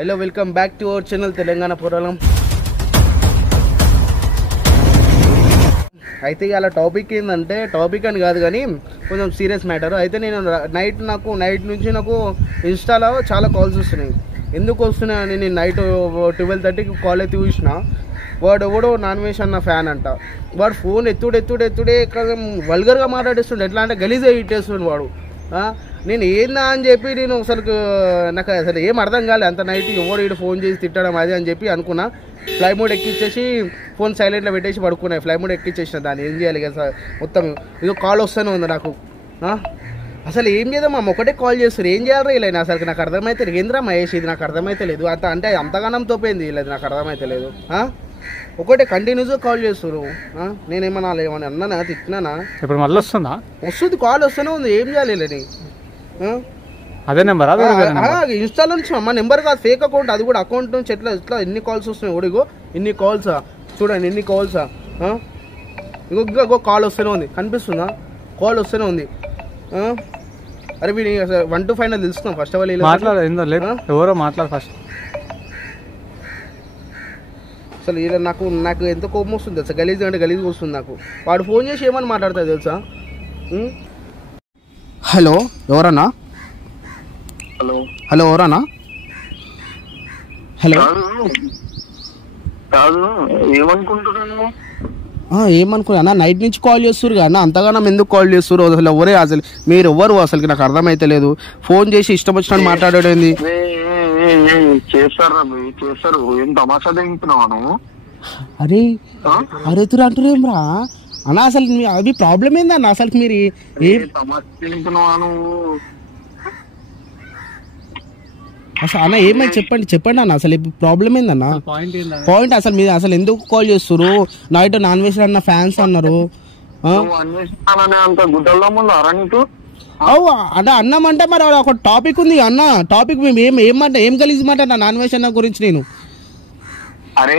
Hello welcome back to our channel Telangana పోరాలం. అయితే అలా టాపిక్ ఏంటంటే టాపిక్ అని కాదు కానీ కొంచెం సీరియస్ మ్యాటర్. అయితే నేను నైట్ నుంచి నాకు ఇన్స్టాలో చాలా కాల్స్ వస్తున్నాయి. ఎందుకు వస్తున్నాయని నేను నైట్ 12:30కి కాల్ అయితే చూసిన. వాడు ఎవడో నాన్ వెజ్ అన్న ఫ్యాన్ అంట. వాడు ఫోన్ ఎత్తుడే వల్గర్గా మాట్లాడిస్తుండే. ఎట్లా అంటే గలీజే ఇట్టేస్తుండే వాడు. నేను ఏందా అని చెప్పి నేను నాకు అసలు ఏం అర్థం కాలే. అంత నైట్ ఎవడు వీడు ఫోన్ చేసి తిట్టడం అది అని చెప్పి అనుకున్నా. ఫ్లై మోడ్ ఎక్కిచ్చేసి ఫోన్ సైలెంట్లో పెట్టేసి పడుకున్నాయి. Fly mode ఎక్కిచ్చేసిన. దాన్ని ఏం చేయాలి కదా మొత్తం ఇదో కాల్ వస్తూనే ఉంది నాకు. అసలు ఏం చేద్దాం ఒకటే కాల్ చేస్తారు. ఏం చేయాలి ఇలా అసలు నాకు అర్థమైతే ఏంద్రా మహేష్ ఇది నాకు అర్థమైతే లేదు. అంటే అంతగానం తోపోయింది లేదు నాకు అర్థమైతే లేదు. ఒకటే కంటిన్యూస్గా కాల్ చేస్తారు. నేనేమన్నా అన్నానా తిట్టినానా? ఇప్పుడు మళ్ళీ వస్తుందా? వస్తుంది, కాల్ వస్తూనే ఉంది. ఏం చేయాలి లేని అదే నెంబర్ ఇన్స్టాల్ నుంచి మా నెంబర్ కాదు, ఫేక్ అకౌంట్. అది కూడా అకౌంట్ నుంచి ఎట్లా ఎన్ని కాల్స్ వస్తున్నాయి. ఓడిగో ఇన్ని కాల్సా చూడండి, ఎన్ని కాల్సా. ఇంకో కాల్ వస్తూనే ఉంది. కనిపిస్తుందా? కాల్ వస్తూనే ఉంది. అరే వీడి 1 to 5 తెలుస్తున్నాం. ఫస్ట్ ఆఫ్ ఆల్ ఎవరో మాట్లాడు ఫస్ట్. అసలు ఇలా నాకు ఎంత కోపం వస్తుంది తెలుసా. గలీజ్ అంటే గలీజ్గా వస్తుంది నాకు. వాడు ఫోన్ చేసి ఏమని మాట్లాడతా తెలుసా. హలో ఎవరన్నా? హలో ఎవరన్నా? హలో ఏమనుకున్నా నైట్ నుంచి కాల్ చేస్తారు కదా అంతగానం ఎందుకు కాల్ చేస్తారు అసలు? ఎవరే అసలు మీరు ఎవరు అసలు నాకు అర్థమైతే లేదు. ఫోన్ చేసి ఇష్టం వచ్చినట్టు మాట్లాడేది. అరే అరేతురు అంటారేం రా అన్న? అసలు అది ప్రాబ్లం ఏందన్న? అసలు మీరు అసలు అన్న ఏమైనా చెప్పండి అన్న. అసలు ప్రాబ్లం ఏందన్న? పాయింట్ అసలు మీరు అసలు ఎందుకు కాల్ చేస్తారు? నైట్ నాన్ వెజ్ అన్న ఫ్యాన్స్ అన్నారు. అంటే అన్నామంటే మరి ఒక టాపిక్ ఉంది అన్న. టాపిక్ మేము ఏం కలిసి మాట నాన్ వెజ్ అన్న గురించి నేను అరే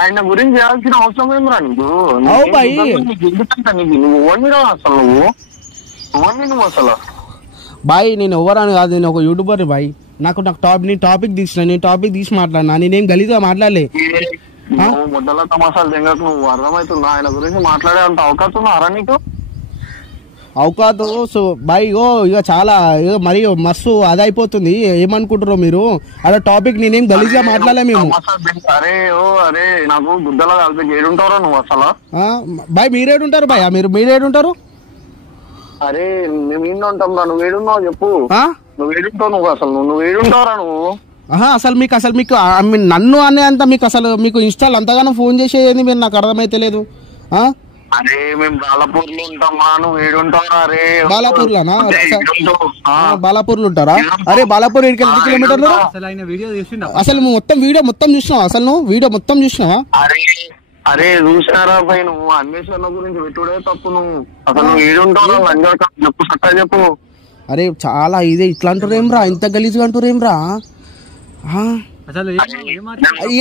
ఆయన గురించి చేయాల్సిన అవసరం ఏమరా నీకు? అసలు బాయ్ నేను ఎవరని కాదు, నేను ఒక యూట్యూబర్ బాయ్. నేను టాపిక్ తీసి మాట్లాడినా. నేనేం గలీజ్గా మాట్లాడలే. ముద్దల తమాసాలు తెగకు నువ్వు. అర్థమవుతుందా? ఆయన గురించి మాట్లాడే అంత అవకాశం ఉందా నీకు? అవకాశం సో బాయ్ ఇక చాలా మరి మస్తు అది అయిపోతుంది. ఏమనుకుంటారో మీరు? అలా టాపిక్ నేనేం గలీజ్గా మాట్లాడలే మేము. అరే నాకు బుద్ధలో కలిపి ఏడుంటారో నువ్వు అసలు? బాయ్ మీరేడుంటారు బాయ్? మీరేడుంటారు? అరే మేము ఇంట్లో ఉంటాం రా. నువ్వు ఏడున్నావు చెప్పు. నువ్వు ఏడుంటావు నువ్వు అసలు నువ్వు ఏడుంటావురా నువ్వు? అసలు మీకు నన్ను అనే అంత మీకు ఇన్స్టాల్ అంతగానో ఫోన్ చేసేది మీరు నాకు అర్థమైతే లేదు. అరే మేము బాలాపూర్లో ఉంటామా? నువ్వు ఏడుంటావురా? అరే బాలాపూర్లోనా? బాలాపూర్లో ఉంటారా? అరే బాలాపూర్ 8 కిలోమీటర్లు. అసలు మొత్తం వీడియో మొత్తం చూసినావా? అసలు నువ్వు వీడియో మొత్తం చూసినావా? అరే చూసినారా పై నువ్వు అన్వేషణ గురించి పెట్టుడే తప్పు. నువ్వు అసలు నువ్వు ఏడుంటావు చెప్పు, సట్టా చెప్పు. అరే చాలా ఇదే ఇట్లా అంటారు ఏం రా? ఇంత గలీజ్గా అంటారు ఏం రా?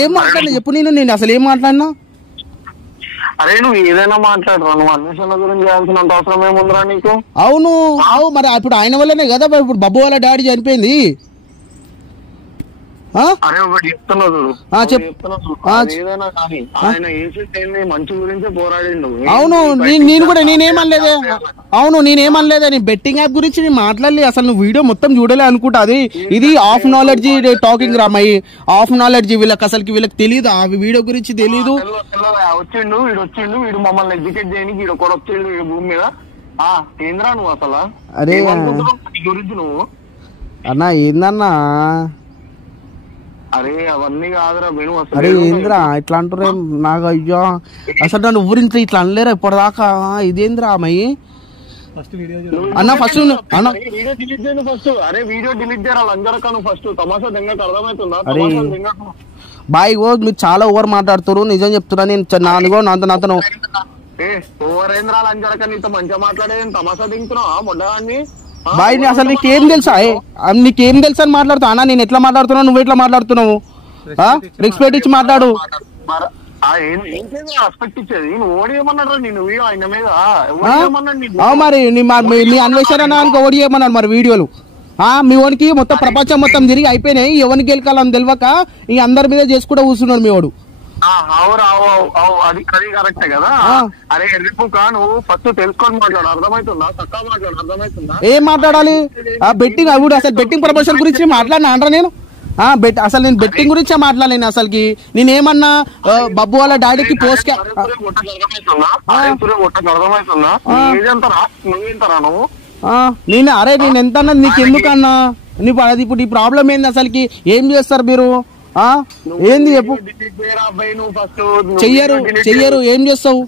ఏం మాట్లాడలే చెప్పు. నేను అసలు ఏం మాట్లాడినా? అరే నువ్వు ఏదైనా మాట్లాడరా. నువ్వు అన్వేషణ గురించి చేయాల్సినంత అవసరం ఏముందిరా నీకు? అవును మరి ఇప్పుడు ఆయన వల్లనే కదా ఇప్పుడు బబ్బు వాళ్ళ డాడీ చనిపోయింది. అరే ఒకటి చెప్తున్నాడు, ఏదైనా కానీ ఆయన ఏసీ మంచి గురించే పోరాడిండు. అవును నేను కూడా నేనేమనలేదే. నేను బెట్టింగ్ యాప్ గురించి నేను మాట్లాడలే. అసలు నువ్వు వీడియో మొత్తం చూడలే అనుకుంటా. ఇది ఆఫ్ నాలెడ్జీ టాకింగ్ రామయ్యి. ఆఫ్ నాలెడ్జీ వీళ్ళకి తెలియదు, ఆ వీడియో గురించి తెలీదు. వచ్చిండు వీడు మమ్మల్ని ఎడ్యుకేట్ చేయడానికి. వీడు కూడా వచ్చిండు ఈ భూమి మీద. ఏంద్రా నువ్వు అసలు? అరే గురించి నువ్వు అన్నా ఏందన్నా? అరే అవన్నీ కాదురా నేను. అరే ఏంద్రా ఇట్లా అంటారు నాకు? అయ్యో అసలు నన్ను ఊరించి ఇట్లా అనలేరా ఇప్పటిదాకా? ఇదేంద్రా అమ్మాయి అన్న? ఫస్ట్ వీడియో డిలీట్ చేయను ఫస్ట్. అరే వీడియో డిలీట్ చేయాలి అందరికీ ఫస్ట్. తమాషా దెంగకు అర్థమవుతుందా? బాయ్ మీరు చాలా ఓవర్ మాట్లాడుతారు. నిజం చెప్తున్నా. నేను నాతో ఓవరేంద్రాలు అంజరక నీతో మంచిగా మాట్లాడేది తమాషా దింగుతున్నావా మొడ్డాన్ని? బాయ్ అసలు నీకేం తెలుసా? నీకేం తెలుసా అని మాట్లాడుతావు అన్న? నేను ఎట్లా మాట్లాడుతున్నావు, నువ్వు ఎట్లా మాట్లాడుతున్నావు? రెస్పెక్ట్ ఇచ్చి మాట్లాడు. మరి నీ అన్వేషణ ఓడి ఏమన్నాడు మరి వీడియోలు? మీ వానికి మొత్తం ప్రపంచం మొత్తం తిరిగి అయిపోయినాయి, ఎవరికి గెలకాలని తెలియక ఈ అందరి మీద చేసుకుంటూ కూర్చున్నాడు మీ వాడు. అది కరెక్టే కదా. అరే ఎర్రిపుక నువ్వు ఫస్ట్ తెలుసుకొని మాట్లాడు, అర్థమవుతుందా? చక్కగా మాట్లాడు, అర్థమవుతుందా? ఏం మాట్లాడాలి? బెట్టింగ్ అవి అసలు బెట్టింగ్ ప్రమోషన్ గురించి మాట్లాడినా అంటారా నేను? అసలు నేను బెట్టింగ్ గురించే మాట్లాడలేను. అసలుకి నేనేమన్నా బబ్బు వాళ్ళ డాడీకి పోస్ట్ నేను అరే నేను ఎంత అన్నది నీకు ఎందుకన్నా? నీకు అది ఇప్పుడు ఈ ప్రాబ్లం ఏంది అసలుకి? ఏం చేస్తారు మీరు? ఏంది చెప్పు. చెయ్యరు ఏం చేస్తావు?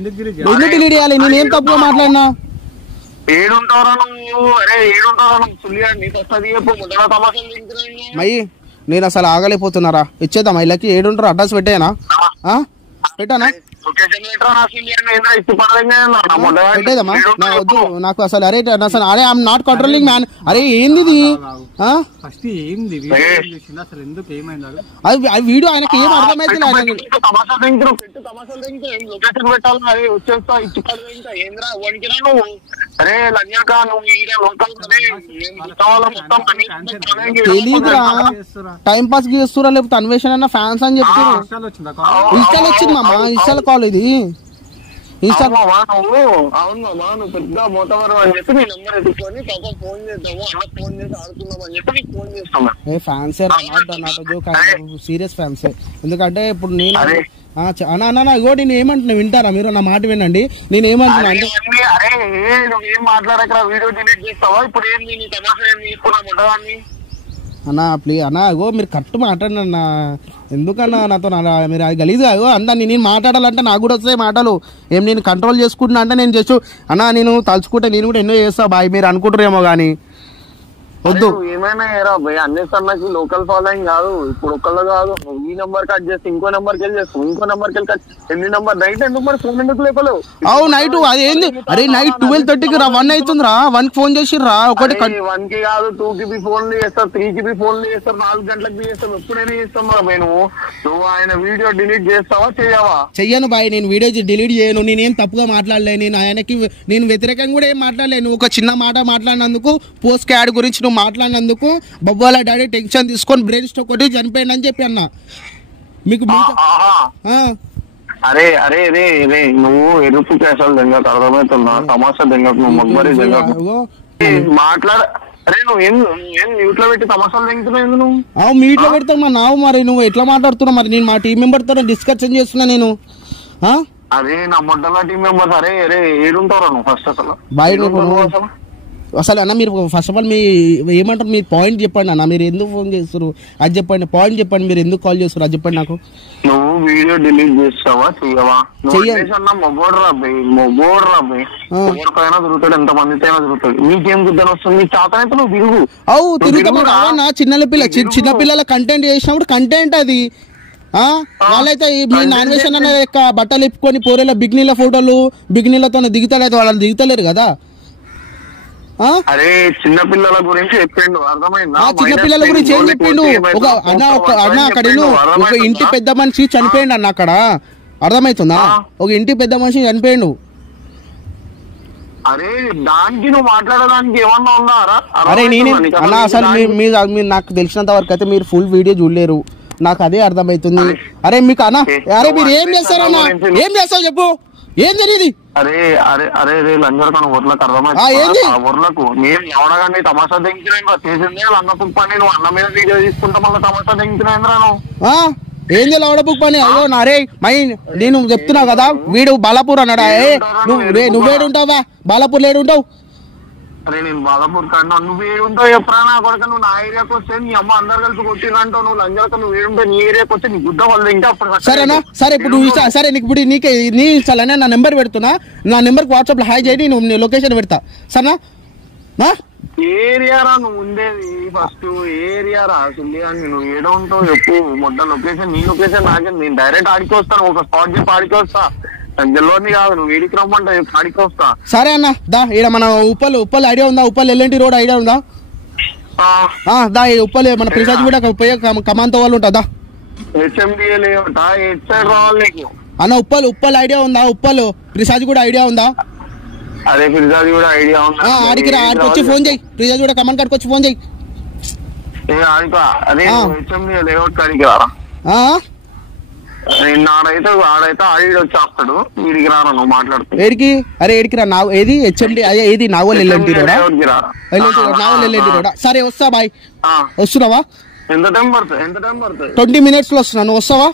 ఎందుకు డిలీట్ చేయాలి? నేనేం తప్పుగా మాట్లాడినా? మై నేను అసలు ఆగలేకపోతున్నారా? ఇచ్చేద్దాం వీళ్ళకి. ఏడుంటారు అడ్రస్ పెట్టేనా? పెట్టానా? పెట్టేదమ్మా వద్దు నాకు అసలు. అరే అసలు అరే ఐఎమ్ నాట్ కంట్రోలింగ్ మ్యాన్. అరే ఏంది అది వీడియో? ఆయనకి ఏం అర్థమైతే తెలీదురా. టైం పాస్ చేస్తురా లేకపోతే అన్వేషణ అన్న ఫ్యాన్స్ అని చెప్తారు. ఇన్స్టాల్ వచ్చింది మామా, ఇన్స్టాల్ కాల్ ఇది. అవును పెద్ద మోతవరం అని చెప్పి నీ నెంబర్ ఎత్తుకొని ఫోన్ చేద్దాము, అన్న ఫోన్ చేసి ఆడుతున్నాం అని చెప్పి నీకు ఫోన్ చేస్తాను. ఫ్యాన్సే సీరియస్ ఫ్యాన్సే. ఎందుకంటే ఇప్పుడు నేను అన్నా ఇగో నేను ఏమంటున్నా వింటారా మీరు? నా మాట వినండి. నేను ఏమంటున్నా అంటే అరే నువ్వేం మాట్లాడక వీడియో డిలీట్ చేస్తావా? ఇప్పుడు ఏంది నీ తమాషా ఏం తీసుకున్నా ఉండదాన్ని? అన్నా ప్లీజ్ అన్నా ఇగో మీరు కరెక్ట్ మాట్లాడండి అన్న. ఎందుకన్నా నాతో మీరు అది గలీజ్ అగో అందా. నేను మాట్లాడాలంటే నాకు కూడా వస్తాయి మాటలు. ఏం నేను కంట్రోల్ చేసుకుంటున్నా అంటే నేను చేసు అన్నా. నేను తలుచుకుంటే నేను కూడా ఎన్నో చేస్తా బాయ్. మీరు అనుకుంటారేమో కానీ వద్దు. ఏమైనా ఏరా భయ్, అన్ని సన్నకి లోకల్ ఫాలోయింగ్ కాదు. ఇప్పుడు ఒకళ్ళు కాదు, ఈ నెంబర్ కట్ చేస్తే ఇంకో నెంబర్కి వెళ్ళి చేస్తాం, ఇంకో నెంబర్కి వెళ్ళి కట్. ఎన్ని నెంబర్ నైట్ ఎందుకు మరి ఫోన్ ఎందుకు లేపలేవు? అవు నైట్ అది ఏంది? అరే నైట్ 12:30కి రా, 1 అవుతుందిరా. 1కి ఫోన్ చేసిర్రా. ఒకటి 1 కి కాదు 2కి బి ఫోన్లు చేస్తారు, 3కి బి ఫోన్లు చేస్తారు, 4 గంటలకు బి చేస్తాం. ఎప్పుడైనా చేస్తాం రా భయ్. నువ్వు ఆయన వీడియో డిలీట్ చేస్తావా చేయవా? చెయ్యను బాయ్. నేను వీడియో డిలీట్ చేయను. నేనేం తప్పుగా మాట్లాడలే. నేను ఆయనకి నేను వ్యతిరేకంగా కూడా ఏం మాట్లాడలేను. ఒక చిన్న మాట మాట్లాడినందుకు, పోస్ట్ యాడ్ గురించి నువ్వు మాట్లాడినందుకు బొబ్బాల డాడీ టెన్షన్ తీసుకొని బ్రెయిన్ స్ట్రోక్ ఒకటి చనిపోయింది అని చెప్పి అన్నా మీకు. అరే అరే రే రే నువ్వు ఎరుపు కేసాలు దెంగకు, అర్థమవుతున్నా? తమాషా దెంగకు, నువ్వు మొగ్బరి దెంగకు మాట్లాడ. అరే నువ్వేం మ్యూట్ లో పెట్టి తమాషాలు దెంగుతున్నావు నువ్వు? మ్యూట్ లో పెడతావు నావు. మరి నువ్వు ఎట్లా మాట్లాడుతున్నావు? మరి నేను మా టీం మెంబర్ తో డిస్కషన్ చేస్తున్నా నేను. అరే నా మొడ్డల టీం మెంబర్స్. అరే అరే ఏడుంటారా నువ్వు ఫస్ట్ అసలు? అసలు అన్న మీరు ఫస్ట్ ఆఫ్ ఆల్ మీ ఏమంటారు? మీ పాయింట్ చెప్పండి అన్న. మీరు ఎందుకు ఫోన్ చేస్తారు అది చెప్పండి. పాయింట్ చెప్పండి. మీరు ఎందుకు కాల్ చేస్తారు అది చెప్పండి నాకు. నువ్వు వీడియో డిలీట్ చేస్తావా చేయవా? మొగోడు రాబాయి, మొగోడు రాబాయి. ఎవరికైనా దొరుకుతాడు, ఎంత మందితో అయినా దొరుకుతాడు. నీకేం గుద్దని వస్తుంది? నీ చేతనైతే నువ్వు తిరుగు. తిరుగుతున్నా. చిన్న పిల్లల కంటెంట్ చేసినప్పుడు కంటెంట్ అది. వాళ్ళైతే మీ నాన్ వెజ్ అన్న బట్టలు ఇప్పుకొని పోరేలా బిగ్నీల ఫోటోలు బిగ్నీలతో దిగుతలేదు. వాళ్ళు దిగుతలేరు కదా. అరే చిన్న పిల్లల గురించి చెప్పిండు, అర్థమైందా? చిన్న పిల్లల గురించి ఏం చెప్పిండు? ఒక అన్న అక్కడ ఒక ఇంటి పెద్ద మనిషి చనిపోయిండు అన్న అక్కడ, అర్థమవుతుందా? ఒక ఇంటి పెద్ద మనిషి చనిపోయిండు. అరే దానికి నువ్వు మాట్లాడడానికి ఏమన్నా ఉన్నారా? అరే నేను అన్న అసలు మీరు నాకు తెలిసినంత వరకు అయితే మీరు ఫుల్ వీడియో చూడలేరు. నాకు అదే అర్థమవుతుంది. అరే మీకు అన్న అరే మీరు ఏం చేస్తారన్నా? ఏం చేస్తావు చెప్పు? ఏం జరిగింది? అరే అరే అరే రే లంజరకను ఊర్లకు అర్థమైంది. ఊర్లకు నేను ఎవడగానే తమాషా దించిన చేసిందే లంగపు పని. నువ్వు అన్న మీద వీడియో తీసుకుంటా మళ్ళీ తమాషా దించిన ఏం చేయాలబుక్ పని? అయ్యో నారే మై నేను చెప్తున్నా కదా. వీడు బాలాపూర్ అన్నాడా? నువ్వేడుంటావా? బాలాపూర్ లేడుంటావు? అరే నేను బాలాపూర్ కన్నా నువ్వు ఏడుంటావు ఎప్పుడైనా కొడుక? నువ్వు నా ఏరియాకి వస్తే నీ అమ్మ అందరు కలిసి కొట్టినంటావు. నువ్వు లంజరక నువ్వు ఏడుంటావు? నీ ఏరియాకి వస్తే నీ గుడ్డ వాళ్ళు ఇంకా అప్పుడు. సరేనా? సరే ఇప్పుడు సరే ఇప్పుడు నీకే నీ ఇన్స్టాలోనే నా నెంబర్ పెడుతున్నా. నా నెంబర్కి వాట్సాప్లో హాయ్ చేయండి. నేను లొకేషన్ పెడతా సరేనా? ఏరియారా నువ్వు ఉండేది? ఫస్ట్ ఏరియారా సుల్లి అని నువ్వు ఏడో ఉంటావు చెప్పు. మొట్ట లొకేషన్ నీ లొకేషన్ నాకే. నేను డైరెక్ట్ ఆడికి వస్తాను. ఒక స్పాట్ చెప్పి ఆడికి వస్తా. గెలవని కాదు, నువ్వు ఏడికి రమ్మంటా ఆడికి వస్తా. సరే అన్న దా. ఇక్కడ మన ఉప్పల్ ఐడియా ఉందా? ఉప్పల్ ఎల్ఎన్టీ రోడ్ ఐడియా ఉందా? దా ఉప్పల్ మన ప్రిసాద్ కూడా పోయే కమాంతో వాళ్ళు ఉంటుందా? అన్న ఉప్పల్ ఐడియా ఉందా? ఉప్పల్ ప్రిసాద్ కూడా ఐడియా ఉందా? అదే ఫిర్జాది కూడా ఐడియా ఉంది. ఆడికి రా, ఆడికి వచ్చి ఫోన్ చేయి. ఫిర్జాది కూడా కమాండ్ కాడికి వచ్చి ఫోన్ చేయి. అదే హెచ్ఎండి లేఅవుట్ కాడికి రారా. ఆడైతే ఆడి వచ్చి వస్తాడు, వీడికి రారా నువ్వు మాట్లాడుతూ. ఏడికి? అరే ఏడికి రా. నా ఏది హెచ్ఎండి అదే ఏది నాగోల్ ఎల్ఎండి రోడా? నాగోల్ ఎల్ఎండి రోడా? సరే వస్తా బాయ్. వస్తున్నావా? ఎంత టైం పడుతుంది? 20 minutes లో వస్తున్నా. నువ్వు వస్తావా?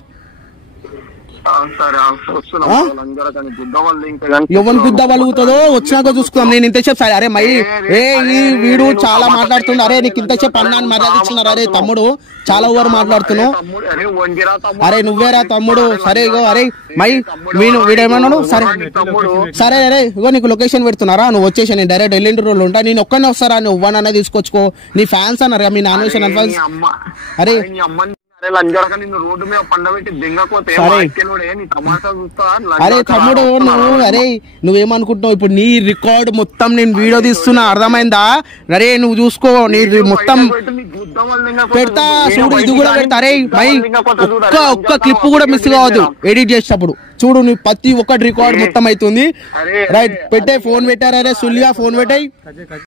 ఎవరు గుద్ద పలుగుతుందో వచ్చినాక చూసుకుందాం. నేను ఇంతసేపు సరే అరే మై ఈ వీడు చాలా మాట్లాడుతుండు. అరే నీకు ఇంతసేపు అన్నాను మర్యాద ఇచ్చినారు. అరే తమ్ముడు చాలా ఓవర్ మాట్లాడుతున్నావు. అరే నువ్వేరా తమ్ముడు. సరే ఇగో అరే మై వీడేమన్నాడు? సరే సరే అరే ఇగో నీకు లొకేషన్ పెడుతున్నారా, నువ్వు వచ్చేసి నేను డైరెక్ట్ ఎల్లుండి రోజులు ఉంటా. నేను ఒక్కనే వస్తారా, నువ్వు ఇవ్వనన్నా తీసుకొచ్చుకో. నీ ఫ్యాన్స్ అన్నారు మీ నాన్ వెజ్ అడ్వాన్స్. అరే అరే తమ్ముడు నువ్వు అరే నువ్వేమనుకుంటున్నావు? ఇప్పుడు నీ రికార్డ్ మొత్తం నేను వీడియో తీస్తున్నా, అర్థమైందా? అరే నువ్వు చూసుకో, నీ మొత్తం పెడతా చూడు. ఇది కూడా పెడతా. అరే మై ఒక్క క్లిప్ కూడా మిస్ కావద్దు ఎడిట్ చేసేటప్పుడు. చూడు నీ ప్రతి ఒక్కటి రికార్డ్ మొత్తం అవుతుంది. రైట్ పెట్టే ఫోన్ పెట్టారా? అరే సుల్లిగా ఫోన్ పెట్టాయి.